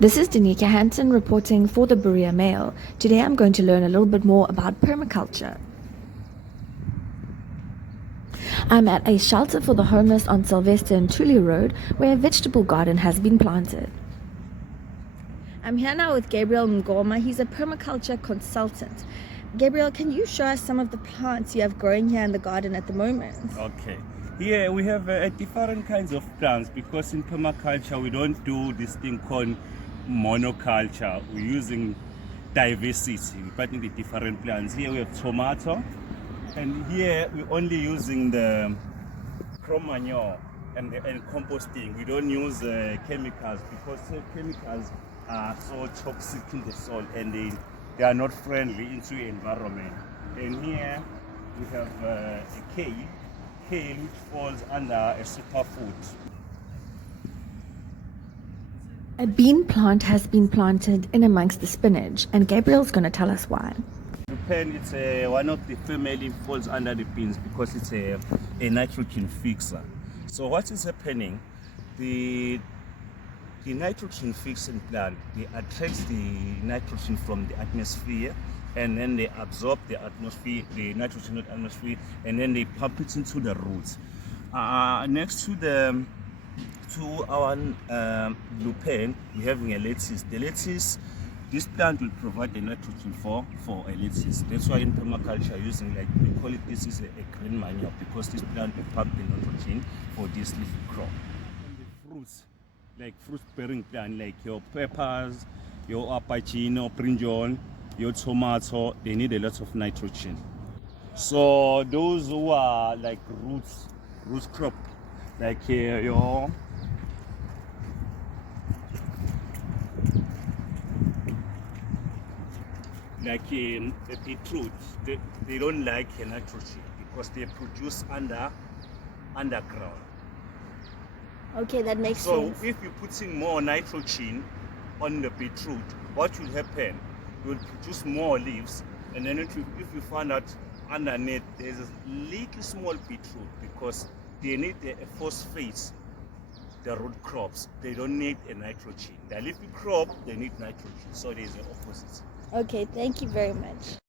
This is Danica Hansen reporting for the Berea Mail. Today I'm going to learn a little bit more about permaculture. I'm at a shelter for the homeless on Sylvester and Tuli Road where a vegetable garden has been planted. I'm here now with Gabriel Ngoma. He's a permaculture consultant. Gabriel, can you show us some of the plants you have growing here in the garden at the moment? Okay. Here we have different kinds of plants because in permaculture we don't do this thing called monoculture. We're using diversity. We're planting the different plants. Here we have tomato, and here we're only using the crop manure and composting. We don't use chemicals because chemicals are so toxic in the soil and they are not friendly into the environment. And here we have a kale which falls under a superfood. A bean plant has been planted in amongst the spinach, and Gabriel's going to tell us why. Durban, it's one of the family falls under the beans because it's a nitrogen fixer. So what is happening? The nitrogen fixing plant, they attract the nitrogen from the atmosphere, and then they absorb the nitrogen in the atmosphere, and then they pump it into the roots. Next to our lupin, we're having a lettuce. The lettuce, this plant will provide the nitrogen for a lettuce. That's why in permaculture using, like we call it, this is a green manure because this plant will pump the nitrogen for this leafy crop. And the fruits, like fruit-bearing plant, like your peppers, your aubergine, brinjal, your tomato, they need a lot of nitrogen. So those who are like root crop, like your like the beetroot, they don't like nitrogen because they produce underground. Okay, that makes sense. sense. So if you're putting more nitrogen on the beetroot, what will happen? You will produce more leaves, and then if you find out underneath there's a little small beetroot because they need a phosphate, the root crops. They don't need a nitrogen. The leafy crop, they need nitrogen. So there's the opposite. Okay, thank you very much.